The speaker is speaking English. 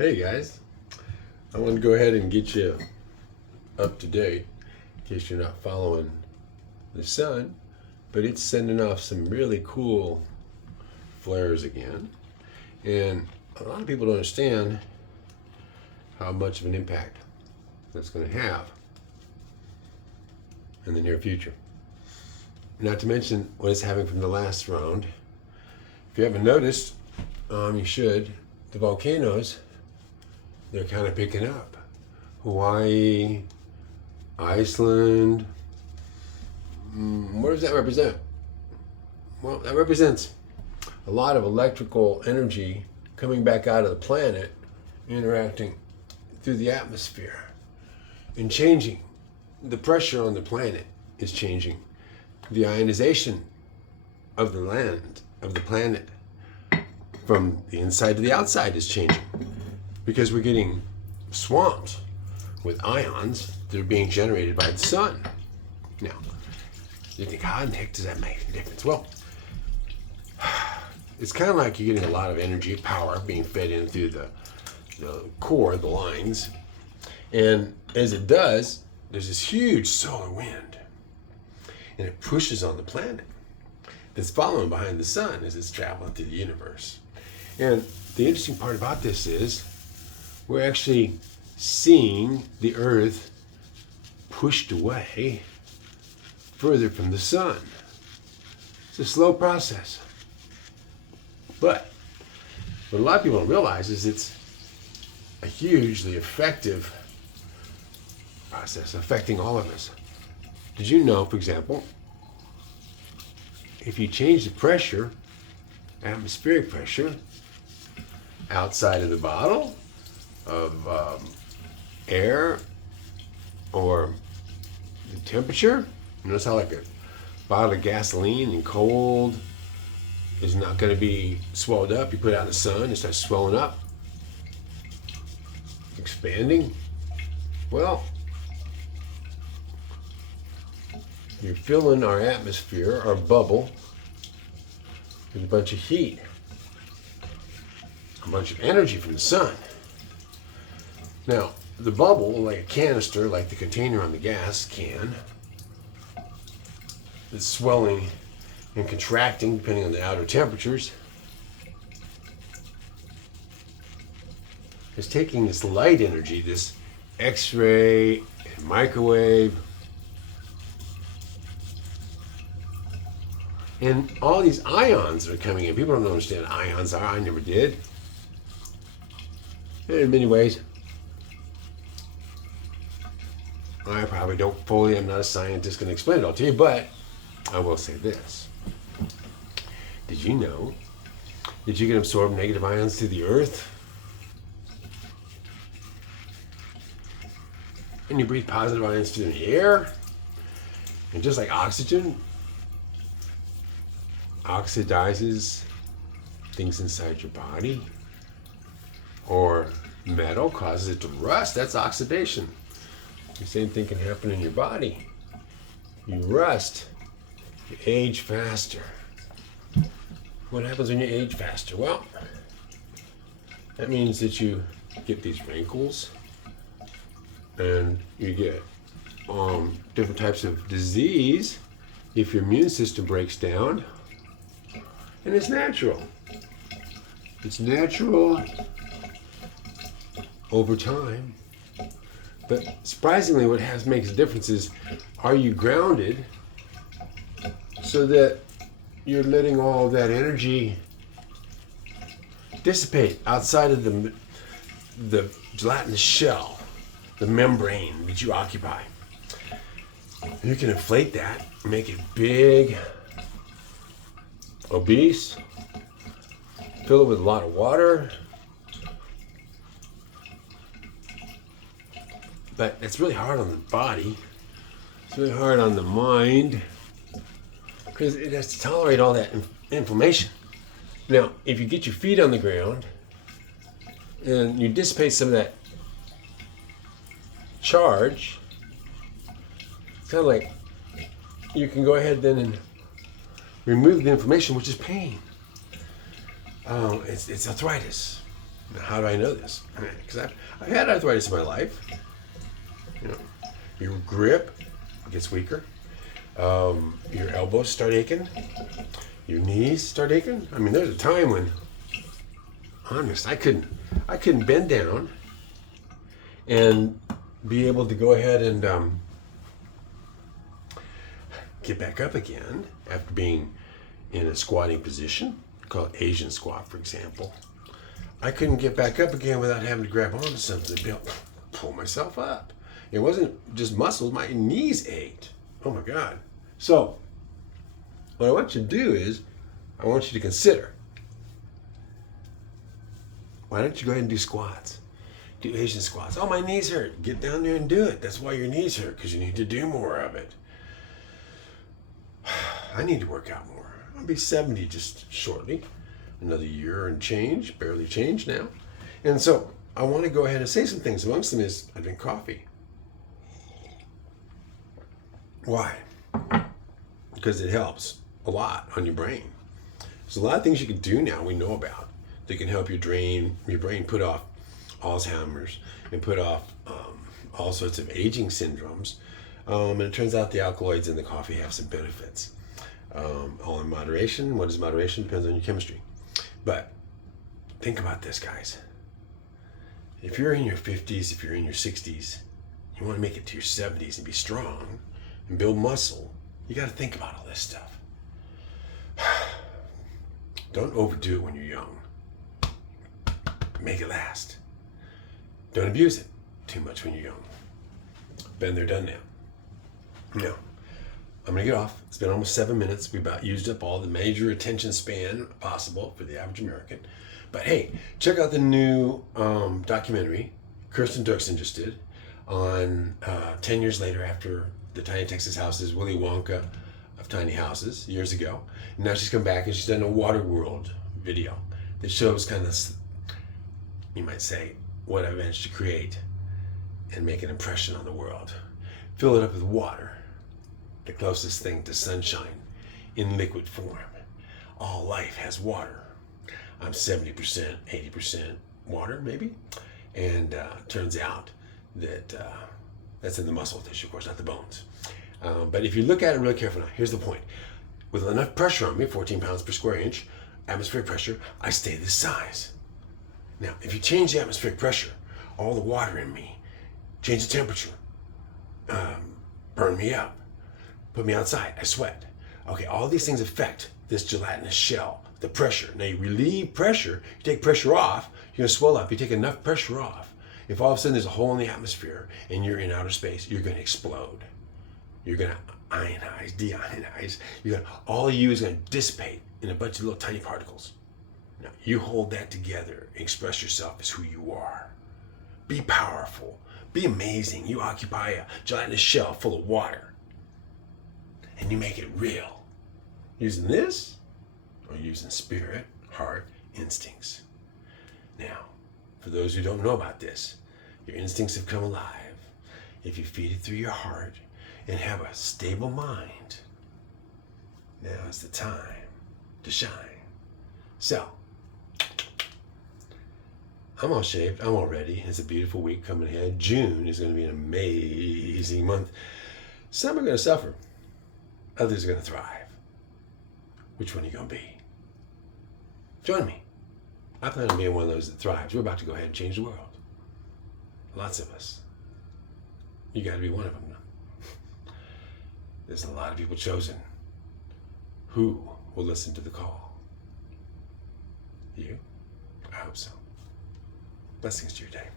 Hey guys, I want to go ahead and get you up to date in case you're not following the sun, but it's sending off some really cool flares again. And a lot of people don't understand how much of an impact that's going to have in the near future. Not to mention what it's having from the last round. If you haven't noticed, you should. The volcanoes, they're kind of picking up. Hawaii, Iceland. What does that represent? Well, that represents a lot of electrical energy coming back out of the planet, interacting through the atmosphere and changing. The pressure on the planet is changing. The ionization of the land, of the planet, from the inside to the outside is changing because we're getting swamped with ions that are being generated by the sun. Now, you think, how in the heck does that make a difference? Well, it's kind of like you're getting a lot of energy, power being fed in through the core, the lines. And as it does, there's this huge solar wind. And it pushes on the planet that's following behind the sun as it's traveling through the universe. And the interesting part about this is we're actually seeing the Earth pushed away further from the sun. It's a slow process. But what a lot of people don't realize is it's a hugely effective process affecting all of us. Did you know, for example, if you change the pressure, atmospheric pressure, outside of the bottle of air or the temperature, notice how like a bottle of gasoline and cold is not going to be swelled up. You put it out in the sun, it starts swelling up, expanding. Well, you're filling our atmosphere, our bubble, with a bunch of heat, a bunch of energy from the sun. Now, the bubble, like a canister, like the container on the gas can, it's swelling and contracting depending on the outer temperatures. It's taking this light energy, this X-ray and microwave, and all these ions that are coming in. People don't understand what ions are. I never did. And in many ways, I probably don't fully, I'm not a scientist, going to explain it all to you, but I will say this. Did you know that you can absorb negative ions through the earth? And you breathe positive ions through the air? And just like oxygen oxidizes things inside your body, or metal causes it to rust, that's oxidation. The same thing can happen in your body. You rust, you age faster. What happens when you age faster? Well, that means that you get these wrinkles and you get different types of disease if your immune system breaks down. And it's natural. It's natural over time. But surprisingly, what makes a difference is, are you grounded so that you're letting all of that energy dissipate outside of the gelatinous shell, the membrane that you occupy? You can inflate that, make it big, obese, fill it with a lot of water. But it's really hard on the body. It's really hard on the mind because it has to tolerate all that inflammation. Now, if you get your feet on the ground and you dissipate some of that charge, it's kind of like you can go ahead then and remove the inflammation, which is pain. It's arthritis. Now, how do I know this? Because I've had arthritis in my life. You know, your grip gets weaker. Your elbows start aching. Your knees start aching. I mean, there's a time when, honest, I couldn't bend down and be able to go ahead and get back up again after being in a squatting position, called Asian squat, for example. I couldn't get back up again without having to grab onto something to pull myself up. It wasn't just muscles, my knees ached. Oh my God. So, what I want you to do is, I want you to consider, why don't you go ahead and do squats? Do Asian squats. Oh, my knees hurt. Get down there and do it. That's why your knees hurt, because you need to do more of it. I need to work out more. I'll be 70 just shortly. Another year and change, barely change now. And so I want to go ahead and say some things. Amongst them is I drink coffee. Why? Because it helps a lot on your brain. There's a lot of things you can do now we know about that can help your brain put off Alzheimer's and put off all sorts of aging syndromes. And it turns out the alkaloids in the coffee have some benefits. All in moderation. What is moderation? Depends on your chemistry. But think about this, guys. If you're in your 50s, if you're in your 60s, you want to make it to your 70s and be strong and build muscle, you got to think about all this stuff. Don't overdo it when you're young. Make it last. Don't abuse it too much when you're young. Been there, done now. Now, I'm going to get off. It's been almost 7 minutes. We about used up all the major attention span possible for the average American. But hey, check out the new documentary Kirsten Dirksen just did on 10 years later after the Tiny Texas Houses, Willy Wonka of Tiny Houses years ago. And now she's come back and she's done a Water World video that shows kind of, you might say, what I managed to create and make an impression on the world. Fill it up with water, the closest thing to sunshine in liquid form. All life has water. I'm 70%, 80% water, maybe. And turns out that that's in the muscle tissue, of course, not the bones. But if you look at it really carefully, now, here's the point. With enough pressure on me, 14 pounds per square inch, atmospheric pressure, I stay this size. Now, if you change the atmospheric pressure, all the water in me, change the temperature, burn me up, put me outside, I sweat. Okay, all these things affect this gelatinous shell, the pressure. Now you relieve pressure, you take pressure off, you're gonna swell up. You take enough pressure off. If all of a sudden there's a hole in the atmosphere and you're in outer space, you're gonna explode. You're gonna ionize, deionize. All of you is gonna dissipate in a bunch of little tiny particles. Now you hold that together, express yourself as who you are. Be powerful, be amazing. You occupy a gelatinous shell full of water and you make it real. Using this or using spirit, heart, instincts. Now, for those who don't know about this, your instincts have come alive if you feed it through your heart and have a stable mind. Now is the time to shine. So, I'm all shaved, I'm all ready. It's a beautiful week coming ahead. June is going to be an amazing month. Some are going to suffer, others are going to thrive. Which one are you going to be? Join me. I plan on being one of those that thrives. We're about to go ahead and change the world. Lots of us. You got to be one of them. There's a lot of people chosen. Who will listen to the call? You? I hope so. Blessings to your day.